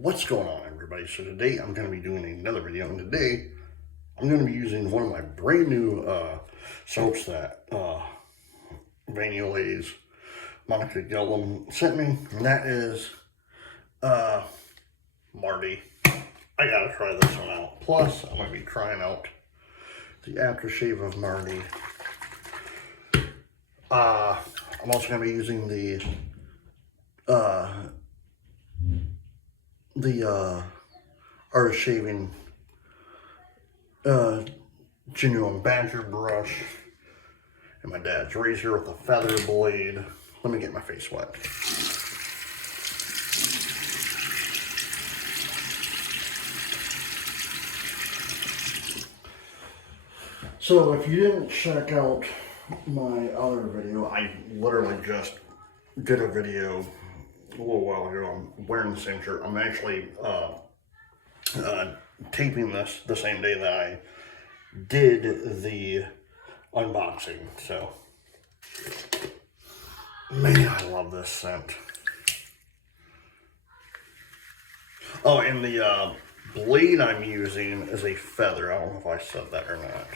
What's going on, everybody? So today I'm going to be doing another video, and today I'm going to be using one of my brand new soaps that Yulay's Monica Gillum sent me, and that is Marty. I gotta try this one out. Plus, I'm going to be trying out the aftershave of Marty. I'm also going to be using the artist shaving genuine badger brush and my dad's razor with a feather blade. Let me get my face wet. So if you didn't check out my other video, I literally just did a video a little while ago. I'm wearing the same shirt. I'm actually taping this the same day that I did the unboxing. So, man, I love this scent. Oh, and the blade I'm using is a feather. I don't know if I said that or not.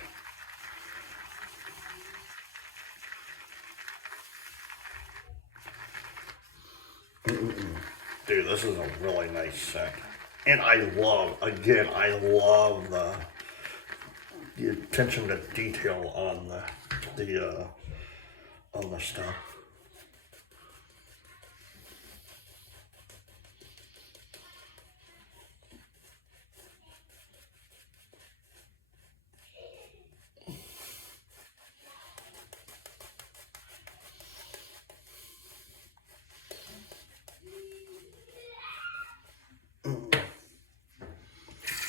Dude, this is a really nice scent. And I love the attention to detail on the stuff.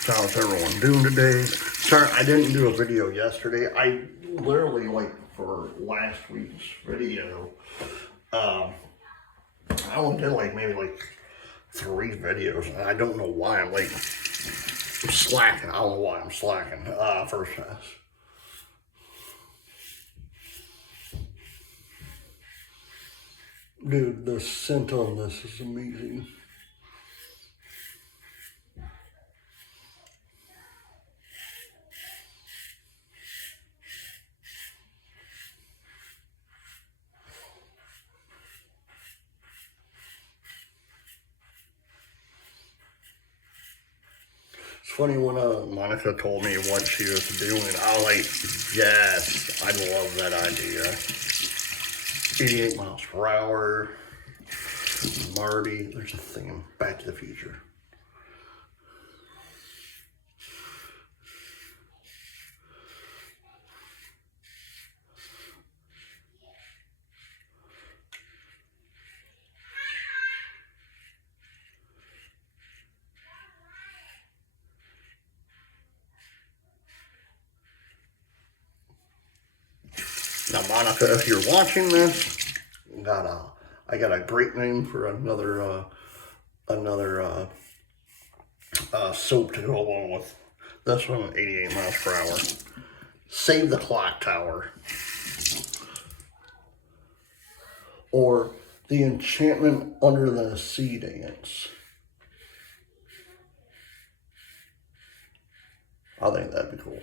So how's everyone doing today? Sorry, I didn't do a video yesterday. I literally, like, for last week's video, I only did maybe 3 videos, and I don't know why. I'm slacking. I don't know why I'm slacking. First pass. Dude, the scent on this is amazing. It's funny when Monica told me what she was doing, I was like, yes, I love that idea. 88 miles per hour, Marty, there's a thing in Back to the Future. Now, Monica, if you're watching this, I got a great name for another soap to go along with this one at 88 miles per hour. Save the Clock Tower, or the Enchantment Under the Sea Dance. I think that'd be cool.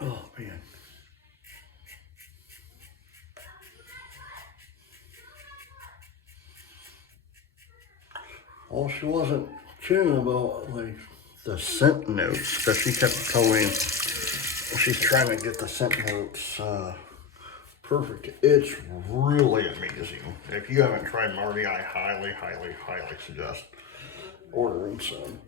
Oh, man. All she wasn't kidding about, the scent notes, because she kept telling, she's trying to get the scent notes perfect. It's really amazing. If you haven't tried Marty, I highly, highly, highly suggest ordering some.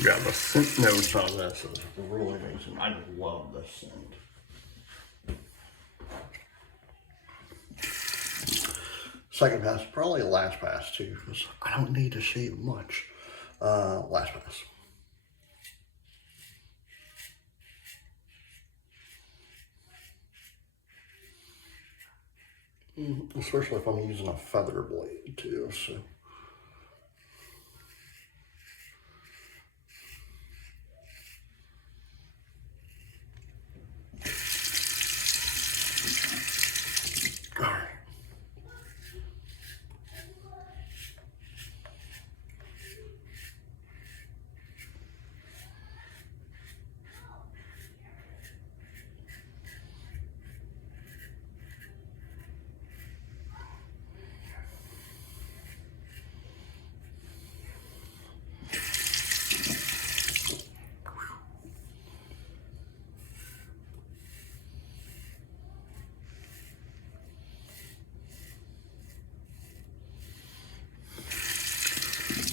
Yeah, the scent notes on this is really amazing. I love this scent. Second pass, probably last pass too, because I don't need to shave much. Last pass. Especially if I'm using a feather blade too, so. All right.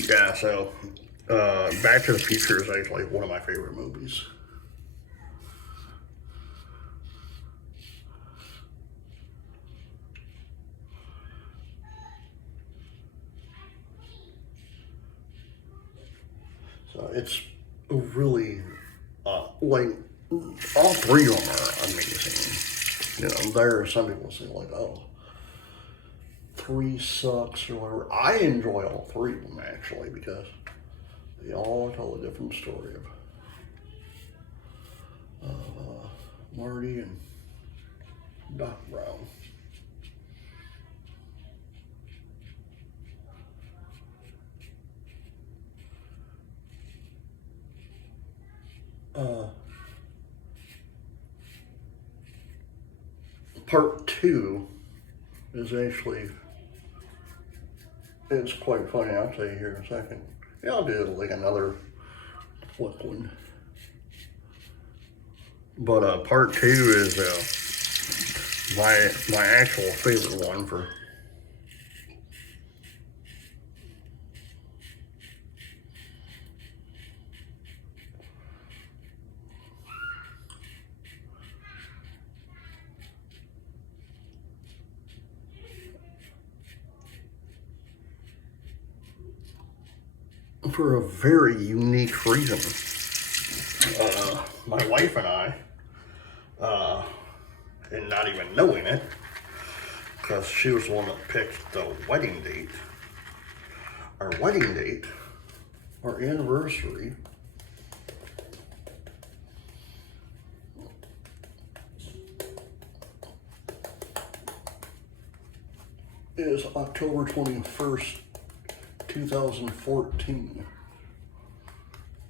Yeah, so Back to the Future is actually one of my favorite movies. So it's really, like, all three of them are amazing. You know, there are some people say like, oh, 3 sucks or whatever. I enjoy all three of them actually because they all tell a different story of Marty and Doc Brown. Part 2 is actually, it's quite funny. I'll tell you here in a second. Yeah, I'll do like another flip one. But part 2 is my actual favorite one for a very unique reason. My wife and I, and not even knowing it, because she was the one that picked the wedding date. Our wedding date, our anniversary, is October 21st, 2014.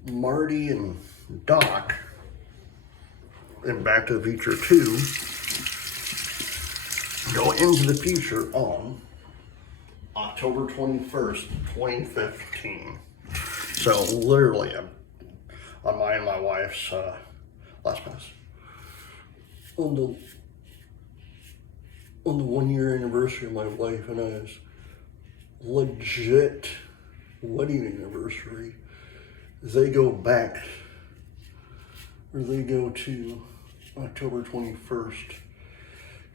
Marty and Doc in Back to the Future 2 go into the future on October 21st, 2015. So literally, on mine and my wife's last pass. On the 1 year anniversary of my wife and I's legit wedding anniversary, they go back, or they go to October 21st,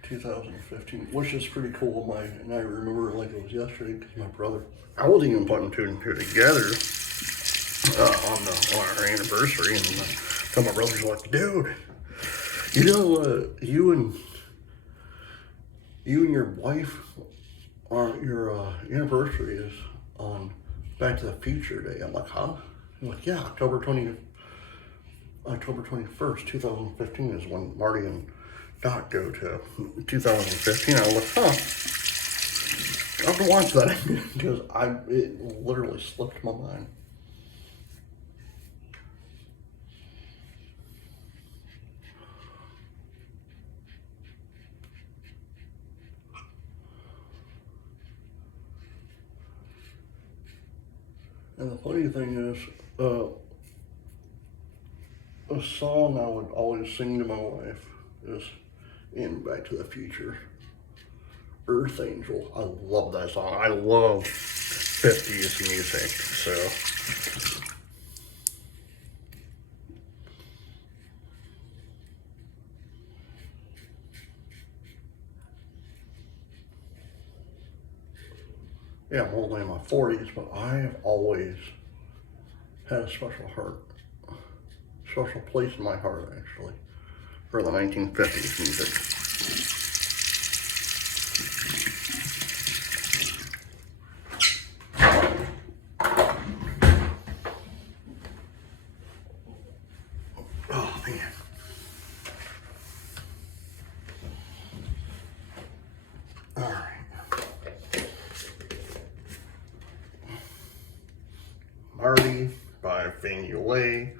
2015, which is pretty cool. And I remember it like it was yesterday because my brother, I wasn't even putting 2 and 2 together on our anniversary, and so my brother's like, dude, you know, you and your wife, your anniversary is on Back to the Future Day. I'm like, huh? I'm like, yeah, October 21st, 2015 is when Marty and Doc go to 2015. I was like, huh, I have to watch that because it literally slipped my mind. And the funny thing is, a song I would always sing to my wife is in Back to the Future, Earth Angel. I love that song. I love 50s music, so. Yeah, I'm only in my 40s, but I have always had a special place in my heart, actually, for the 1950s music. Oh, man. All right. Marty by Yulay.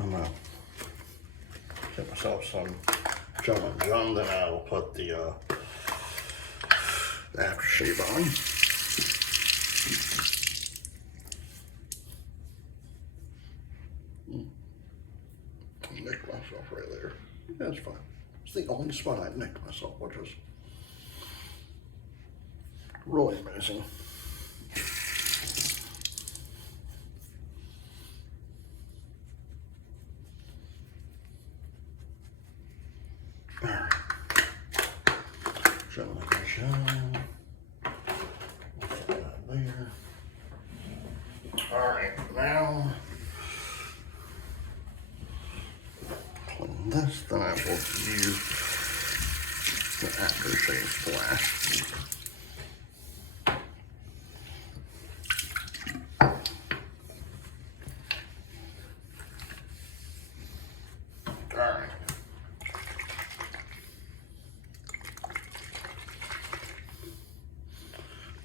I'm gonna get myself some John, then I'll put the aftershave on. Nicked myself right there. That's fine. It's the only spot I nicked myself, which is really amazing. All right. Show like a show. Put that there. All right, now clean this, then I will use the aftershave splash. All right.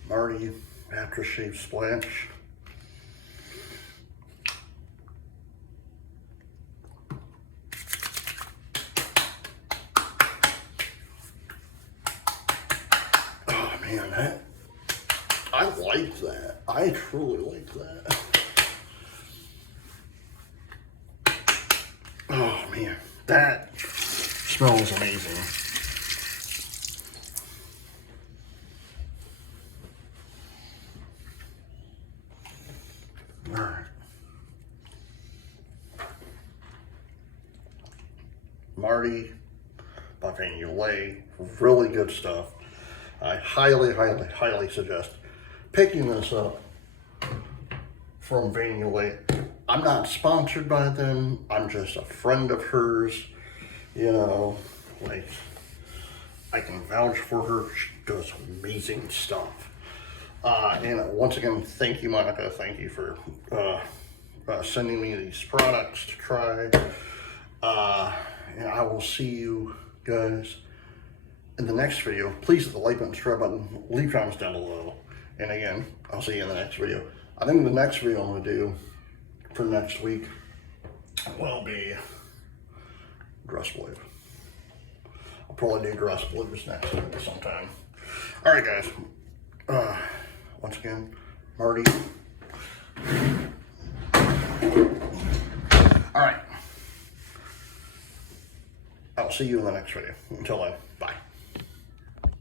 Marty aftershave splash. Oh man, I like that. I truly like that. Oh man, that smells amazing. All right. Marty by Yulay, really good stuff. I highly suggest picking this up from Yulay. I'm not sponsored by them. I'm just a friend of hers. You know, like, I can vouch for her. She does amazing stuff. And once again, thank you, Monica. Thank you for sending me these products to try. And I will see you guys in the next video. Please hit the like button, subscribe button, leave comments down below. And again, I'll see you in the next video. I think the next video I'm going to do for next week will be dress blade. I'll probably do dress blues next week sometime. All right, guys. Once again, Marty. All right. I'll see you in the next video. Until then, bye.